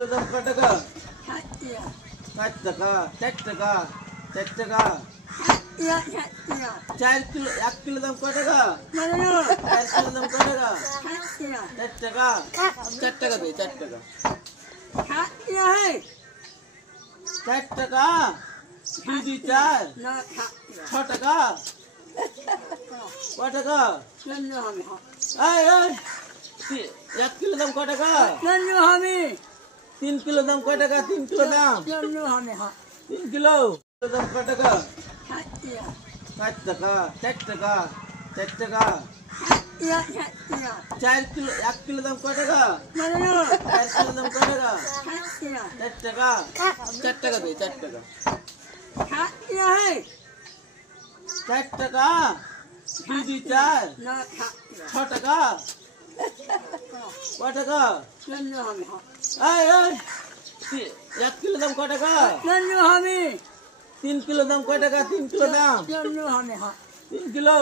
দাম কত টাকা? 60 টাকা। 4 টাকা 4 টাকা 4 টাকা 4 কিলো 1 কিলো দাম কত টাকা? 4 কিলো দাম কত টাকা? 4 টাকা 4 টাকা দে 4 টাকা 4 টাকা 2 2 4 6 টাকা কত টাকা? এই 1 কিলো দাম কত টাকা? 3 কিলো দাম কত টাকা? 3 কিলো দাম 3 কিলো দাম কত টাকা? 4 টাকা 4 টাকা 4 টাকা 4 কিলো 1 কিলো দাম কত টাকা? 4 কিলো দাম কত টাকা? 4 টাকা 4 টাকা দে 4 টাকা 4 টাকা 2 2 4 6 টাকা কত টাকা? এই 1 কিলো দাম কত টাকা? 3 কিলো দাম কত টাকা? 3 কিলো দাম 3 কিলো